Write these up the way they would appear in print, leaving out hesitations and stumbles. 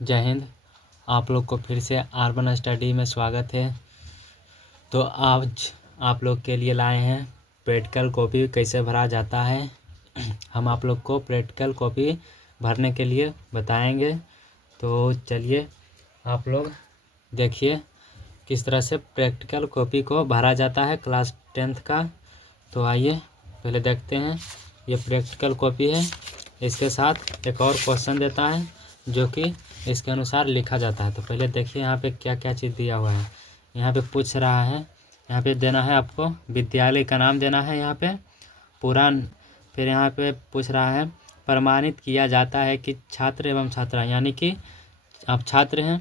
जय हिंद। आप लोग को फिर से अर्बन स्टडी में स्वागत है। तो आज आप लोग के लिए लाए हैं प्रैक्टिकल कॉपी कैसे भरा जाता है। हम आप लोग को प्रैक्टिकल कॉपी भरने के लिए बताएंगे। तो चलिए आप लोग देखिए किस तरह से प्रैक्टिकल कॉपी को भरा जाता है क्लास 10th का। तो आइए पहले देखते हैं। ये प्रैक्टिकल कॉपी है, इसके साथ एक और क्वेश्चन देता है जो कि इसके अनुसार लिखा जाता है। तो पहले देखिए यहाँ पे क्या क्या चीज़ दिया हुआ है। यहाँ पे पूछ रहा है, यहाँ पे देना है आपको विद्यालय का नाम देना है यहाँ पे पूरा। फिर यहाँ पे पूछ रहा है प्रमाणित किया जाता है कि छात्र एवं छात्रा, यानी कि आप छात्र हैं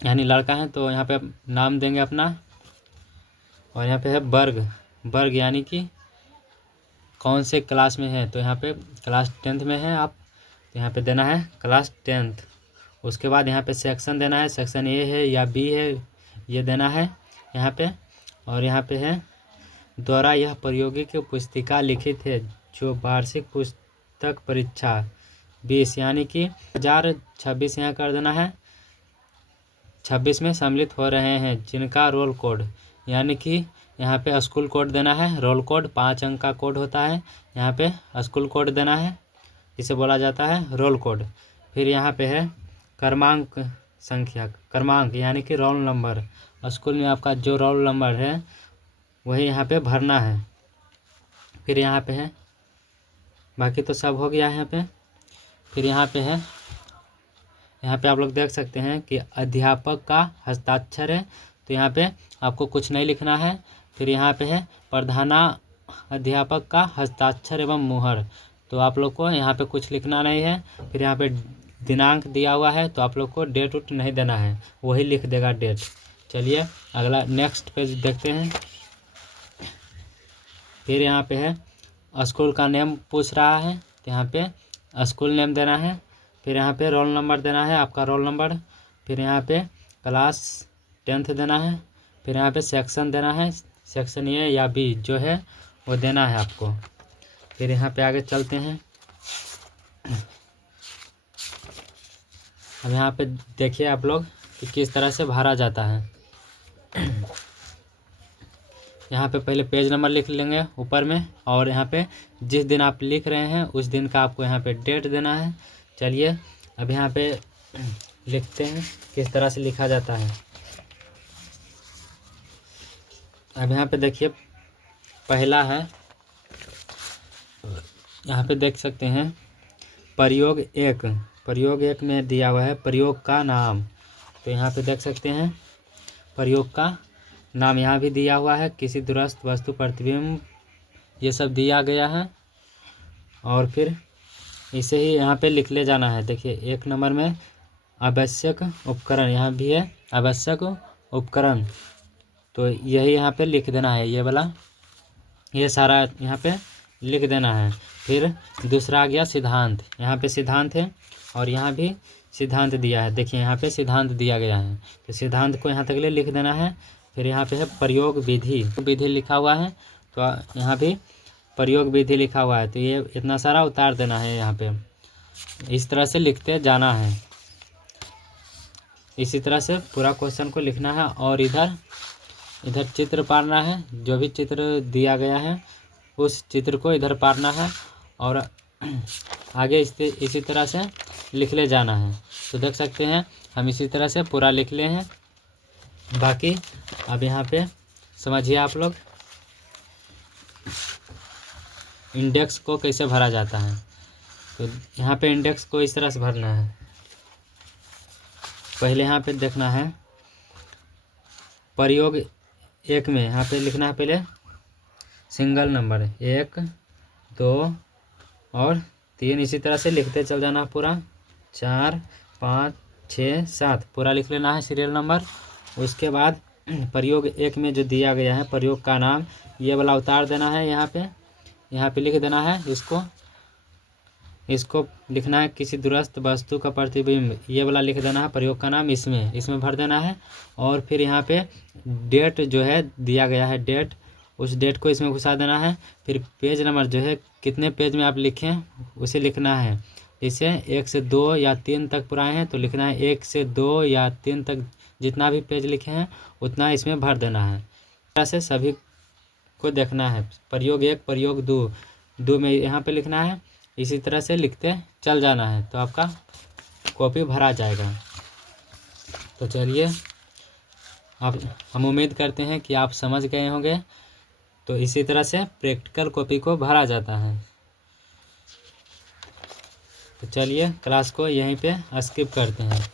यानी लड़का है तो यहाँ पे नाम देंगे अपना। और यहाँ पे है वर्ग यानी कि कौन से क्लास में है, तो यहाँ पे क्लास 10th में है आप, तो यहाँ पे देना है क्लास 10th। उसके बाद यहाँ पे सेक्शन देना है, सेक्शन ए है या बी है ये देना है यहाँ पे। और यहाँ पे है द्वारा यह प्रायोगिक पुस्तिका लिखित है जो वार्षिक पुस्तक परीक्षा 20 यानी कि 2026 यहाँ कर देना है। 26 में सम्मिलित हो रहे हैं जिनका रोल कोड, यानी कि यहाँ पे स्कूल कोड देना है। रोल कोड 5 अंक का कोड होता है, यहाँ पे स्कूल कोड देना है, इसे बोला जाता है रोल कोड। फिर यहाँ पे है क्रमांक संख्या, क्रमांक यानी कि रोल नंबर। स्कूल में आपका जो रोल नंबर है वही यहाँ पे भरना है। फिर यहाँ पे है, बाकी तो सब हो गया यहाँ पे। फिर यहाँ पे है, यहाँ पे आप लोग देख सकते हैं कि अध्यापक का हस्ताक्षर है, तो यहाँ पे आपको कुछ नहीं लिखना है। फिर यहाँ पे है प्रधानाध्यापक का हस्ताक्षर एवं मुहर, तो आप लोग को यहाँ पे कुछ लिखना नहीं है। फिर यहाँ पे दिनांक दिया हुआ है तो आप लोग को डेट उट नहीं देना है, वही लिख देगा डेट। चलिए अगला नेक्स्ट पेज देखते हैं। फिर यहाँ पे है स्कूल का नेम पूछ रहा है, तो यहाँ पे स्कूल नेम देना है। फिर यहाँ पे रोल नंबर देना है, आपका रोल नंबर। फिर यहाँ पे क्लास 10th देना है। फिर यहाँ पे सेक्शन देना है, सेक्शन ए या बी जो है वो देना है आपको। फिर यहाँ पे आगे चलते हैं। अब यहाँ पे देखिए आप लोग कि किस तरह से भरा जाता है। यहाँ पे पहले पेज नंबर लिख लेंगे ऊपर में, और यहाँ पे जिस दिन आप लिख रहे हैं उस दिन का आपको यहाँ पे डेट देना है। चलिए अब यहाँ पे लिखते हैं किस तरह से लिखा जाता है। अब यहाँ पे देखिए पहला है, यहाँ पे देख सकते हैं प्रयोग एक में दिया हुआ है प्रयोग का नाम। तो यहाँ पे देख सकते हैं प्रयोग का नाम यहाँ भी दिया हुआ है, किसी दूरस्थ वस्तु प्रतिबिंब ये सब दिया गया है। और फिर इसे ही यहाँ पे लिख ले जाना है। देखिए 1 नंबर में आवश्यक उपकरण, यहाँ भी है आवश्यक उपकरण, तो यही यहाँ पे लिख देना है, ये वाला ये सारा यहाँ पे लिख देना है। फिर दूसरा आ गया सिद्धांत, यहाँ पे सिद्धांत है और यहाँ भी सिद्धांत दिया है। देखिए यहाँ पे सिद्धांत दिया गया है, तो सिद्धांत को यहाँ तक ले लिख देना है। फिर यहाँ पे है प्रयोग विधि लिखा हुआ है, तो यहाँ भी प्रयोग विधि लिखा हुआ है, तो ये इतना सारा उतार देना है यहाँ पे। इस तरह से लिखते जाना है, इसी तरह से पूरा क्वेश्चन को लिखना है। और इधर चित्र पारना है, जो भी चित्र दिया गया है उस चित्र को इधर पारना है और आगे इसी तरह से लिख ले जाना है। तो देख सकते हैं हम इसी तरह से पूरा लिख ले हैं। बाकी अब यहाँ पे समझिए आप लोग इंडेक्स को कैसे भरा जाता है। तो यहाँ पे इंडेक्स को इस तरह से भरना है। पहले यहाँ पे देखना है प्रयोग 1 में यहाँ पे लिखना है पहले सिंगल नंबर 1 2 और 3, इसी तरह से लिखते चल जाना पूरा 4 5 6 7 पूरा लिख लेना है सीरियल नंबर। उसके बाद प्रयोग 1 में जो दिया गया है प्रयोग का नाम, ये वाला उतार देना है यहाँ पे लिख देना है। इसको लिखना है किसी दूरस्थ वस्तु का प्रतिबिंब, ये वाला लिख देना है प्रयोग का नाम, इसमें भर देना है। और फिर यहाँ पे डेट जो है दिया गया है डेट, उस डेट को इसमें घुसा देना है। फिर पेज नंबर जो है कितने पेज में आप लिखें उसे लिखना है, इसे 1 से 2 या 3 तक पुराए हैं तो लिखना है 1 से 2 या 3 तक जितना भी पेज लिखे हैं उतना इसमें भर देना है। इस तरह से सभी को देखना है। प्रयोग 1 प्रयोग 2 में यहाँ पे लिखना है। इसी तरह से लिखते चल जाना है तो आपका कॉपी भरा जाएगा। तो चलिए हम उम्मीद करते हैं कि आप समझ गए होंगे। तो इसी तरह से प्रैक्टिकल कॉपी को भरा जाता है। तो चलिए क्लास को यहीं पे स्किप करते हैं।